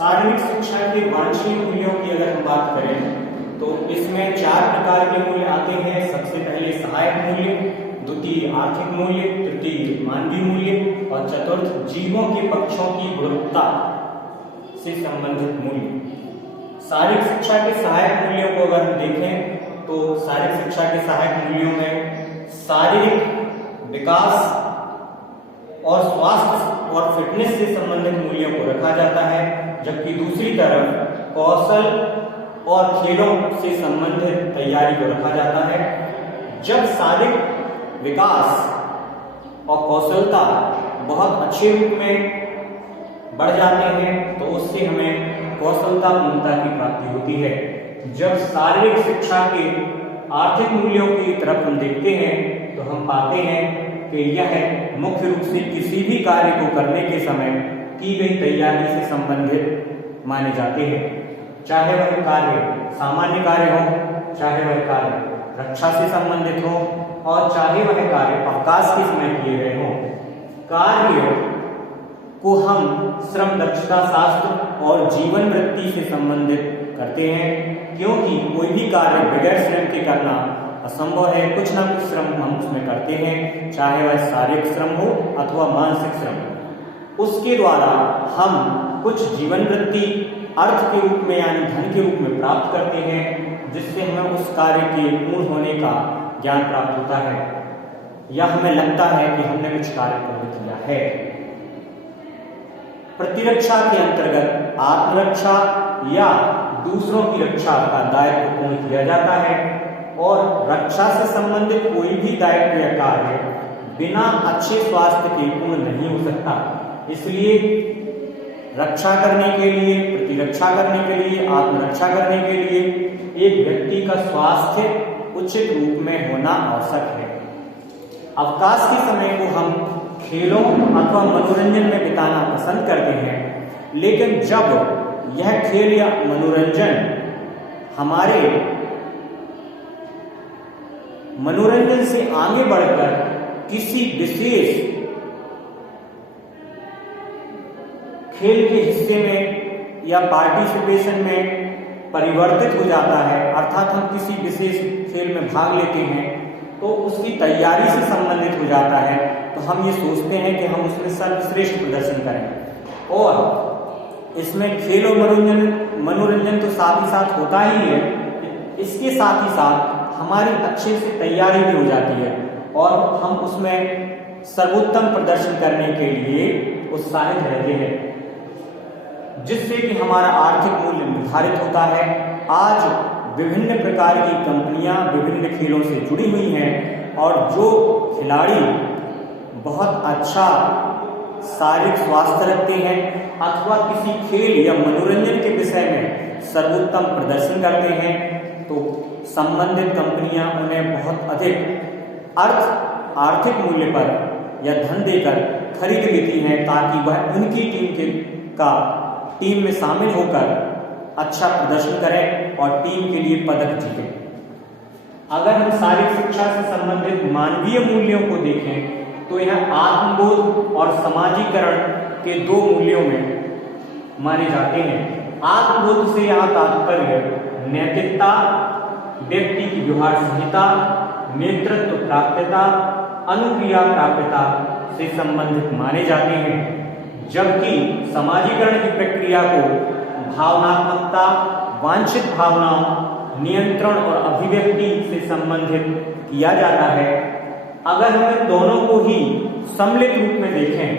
शारीरिक शिक्षा के वांछनीय मूल्यों की अगर हम बात करें तो इसमें 4 प्रकार के मूल्य आते हैं। सबसे पहले सहायक मूल्य, द्वितीय आर्थिक मूल्य, तृतीय मानवीय मूल्य और चतुर्थ जीवों के पक्षों की गुणवत्ता से संबंधित मूल्य। शारीरिक शिक्षा के सहायक मूल्यों को अगर हम देखें तो शारीरिक शिक्षा के सहायक मूल्यों में शारीरिक विकास और स्वास्थ्य और फिटनेस से संबंधित मूल्यों को रखा जाता है, जबकि दूसरी तरफ कौशल और खेलों से संबंधित तैयारी को रखा जाता है। जब शारीरिक विकास और कौशलता बहुत अच्छे रूप में बढ़ जाते हैं तो उससे हमें कौशलता पूर्णता की प्राप्ति होती है। जब शारीरिक शिक्षा के आर्थिक मूल्यों की तरफ हम देखते हैं तो हम पाते हैं कि यह मुख्य रूप से किसी भी कार्य को करने के समय की गई तैयारी से संबंधित माने जाते हैं, चाहे वह कार्य सामान्य कार्य हो, चाहे वह कार्य रक्षा से संबंधित हो और चाहे वह कार्य अवकाश के समय किए गए हों। कार्य को हम श्रम दक्षता शास्त्र और जीवन वृत्ति से संबंधित करते हैं, क्योंकि कोई भी कार्य बगैर श्रम के करना असंभव है। कुछ ना कुछ श्रम हम उसमें करते हैं, चाहे वह शारीरिक श्रम हो अथवा मानसिक श्रम हो। उसके द्वारा हम कुछ जीवन वृत्ति अर्थ के रूप में यानी धन के रूप में प्राप्त करते हैं, जिससे हमें उस कार्य के पूर्ण होने का ज्ञान प्राप्त होता है या हमें लगता है कि हमने कुछ कार्य पूर्ण किया है। प्रतिरक्षा के अंतर्गत आत्मरक्षा या दूसरों की रक्षा का दायित्व पूर्ण किया जाता है और रक्षा से संबंधित कोई भी दायित्व या कार्य बिना अच्छे स्वास्थ्य के पूर्ण नहीं हो सकता। इसलिए रक्षा करने के लिए, प्रतिरक्षा करने के लिए, आत्मरक्षा करने के लिए एक व्यक्ति का स्वास्थ्य उचित रूप में होना आवश्यक है। अवकाश के समय को हम खेलों अथवा मनोरंजन में बिताना पसंद करते हैं, लेकिन जब यह खेल या मनोरंजन हमारे मनोरंजन से आगे बढ़कर किसी विशेष खेल के हिस्से में या पार्टिसिपेशन में परिवर्तित हो जाता है, अर्थात हम किसी विशेष खेल में भाग लेते हैं तो उसकी तैयारी से संबंधित हो जाता है, तो हम ये सोचते हैं कि हम उसमें सर्वश्रेष्ठ प्रदर्शन करें। और इसमें खेल और मनोरंजन तो साथ ही साथ होता ही है, इसके साथ ही साथ हमारी अच्छे से तैयारी भी हो जाती है और हम उसमें सर्वोत्तम प्रदर्शन करने के लिए उत्साहित रहते हैं, जिससे कि हमारा आर्थिक मूल्य निर्धारित होता है। आज विभिन्न प्रकार की कंपनियां विभिन्न खेलों से जुड़ी हुई हैं और जो खिलाड़ी बहुत अच्छा शारीरिक स्वास्थ्य रखते हैं अथवा किसी खेल या मनोरंजन के विषय में सर्वोत्तम प्रदर्शन करते हैं तो संबंधित कंपनियां उन्हें बहुत अधिक आर्थिक मूल्य पर या धन देकर खरीद लेती हैं, ताकि वह उनकी टीम में शामिल होकर अच्छा प्रदर्शन करें और टीम के लिए पदक जीतें। अगर हम शारीरिक शिक्षा से संबंधित मानवीय मूल्यों को देखें तो यह आत्मबोध और समाजीकरण के 2 मूल्यों में माने जाते हैं। आत्मबोध से यहाँ तात्पर्य नैतिकता, व्यक्ति की व्यवहार संहिता, नेतृत्व प्राप्यता, अनुक्रिया प्राप्यता से संबंधित माने जाते हैं, जबकि समाजीकरण की प्रक्रिया को भावनात्मकता, वांछित भावनाओं, नियंत्रण और अभिव्यक्ति से संबंधित किया जाता है। अगर हम इन दोनों को ही सम्मिलित रूप में देखें,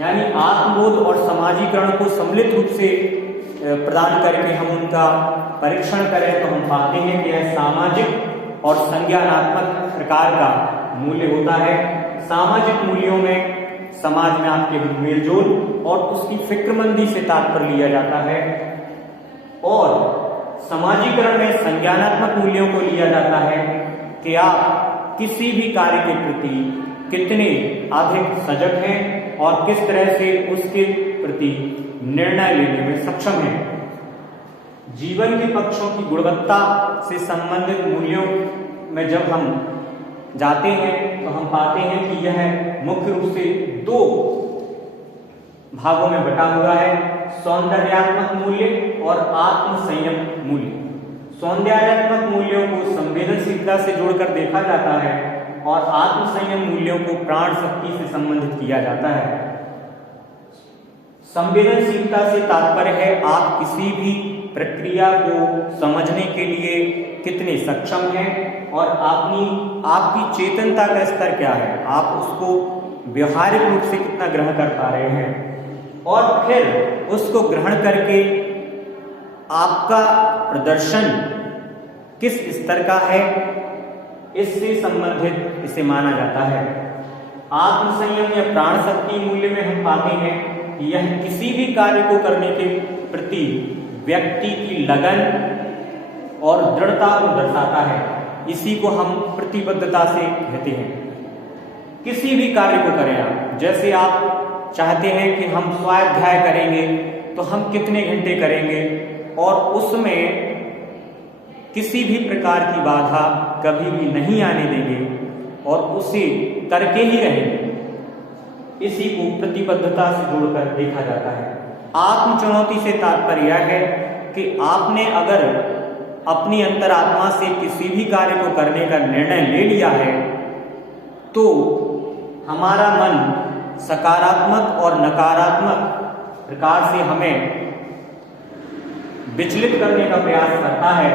यानी आत्मबोध और समाजीकरण को सम्मिलित रूप से प्रदान करके हम उनका परीक्षण करें तो हम पाते हैं कि यह सामाजिक और संज्ञानात्मक प्रकार का मूल्य होता है। सामाजिक मूल्यों में समाज में आपके मेलजोल और उसकी फिक्रमंदी से तात्पर्य लिया जाता है और समाजीकरण में संज्ञानात्मक मूल्यों को लिया जाता है कि आप किसी भी कार्य के प्रति कितने अधिक सजग हैं और किस तरह से उसके प्रति निर्णय लेने में सक्षम हैं। जीवन के पक्षों की गुणवत्ता से संबंधित मूल्यों में जब हम जाते हैं तो हम पाते हैं कि यह मुख्य रूप से 2 भागों में बटा हुआ है, सौंदर्यात्मक मूल्य और आत्म संयम मूल्य। सौंदर्यात्मक मूल्यों को संवेदनशीलता से जोड़कर देखा जाता है और आत्म संयम मूल्यों को प्राण शक्ति से संबंधित किया जाता है। संवेदनशीलता से तात्पर्य है आप किसी भी प्रक्रिया को समझने के लिए कितने सक्षम हैं और आपकी चेतनता का स्तर क्या है, आप उसको व्यवहारिक रूप से कितना ग्रहण कर पा रहे हैं और फिर उसको ग्रहण करके आपका प्रदर्शन किस स्तर का है, इससे संबंधित इसे माना जाता है। आत्मसंयम या प्राण शक्ति मूल्य में हम पाते हैं कि यह किसी भी कार्य को करने के प्रति व्यक्ति की लगन और दृढ़ता को दर्शाता है। इसी को हम प्रतिबद्धता से कहते हैं। किसी भी कार्य को करें आप, जैसे आप चाहते हैं कि हम स्वाध्याय करेंगे तो हम कितने घंटे करेंगे और उसमें किसी भी प्रकार की बाधा कभी भी नहीं आने देंगे और उसे करके ही रहेंगे। इसी को प्रतिबद्धता से जोड़कर देखा जाता है। आत्म चुनौती से तात्पर्य यह है कि आपने अगर अपनी अंतरात्मा से किसी भी कार्य को करने का निर्णय ले लिया है तो हमारा मन सकारात्मक और नकारात्मक प्रकार से हमें विचलित करने का प्रयास करता है।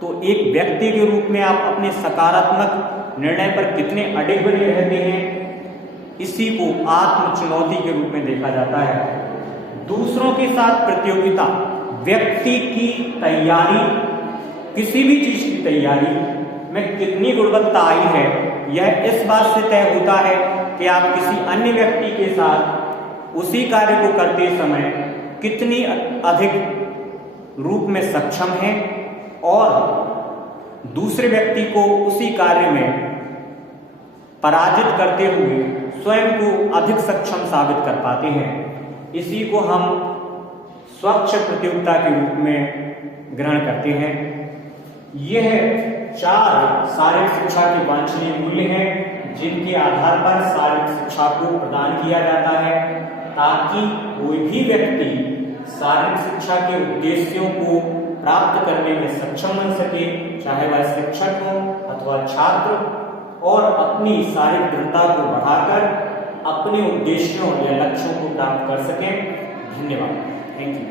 तो एक व्यक्ति के रूप में आप अपने सकारात्मक निर्णय पर कितने अडिग बने रहते हैं, इसी को आत्म चुनौती के रूप में देखा जाता है। दूसरों के साथ प्रतियोगिता, व्यक्ति की तैयारी, किसी भी चीज की तैयारी में कितनी गुणवत्ता आई है, यह इस बात से तय होता है कि आप किसी अन्य व्यक्ति के साथ उसी कार्य को करते समय कितनी अधिक रूप में सक्षम हैं और दूसरे व्यक्ति को उसी कार्य में पराजित करते हुए स्वयं को अधिक सक्षम साबित कर पाते हैं। इसी को हम स्वच्छ प्रतियोगिता के रूप में ग्रहण करते हैं। यह 4 शारीरिक शिक्षा के वांछनीय मूल्य हैं जिनके आधार पर शारीरिक शिक्षा को प्रदान किया जाता है ताकि कोई भी व्यक्ति शारीरिक शिक्षा के उद्देश्यों को प्राप्त करने में सक्षम बन सके, चाहे वह शिक्षक हो अथवा छात्र, और अपनी शारीरिक दृढ़ता को बढ़ाकर अपने उद्देश्यों या लक्ष्यों को प्राप्त कर सकें। धन्यवाद। Thank you.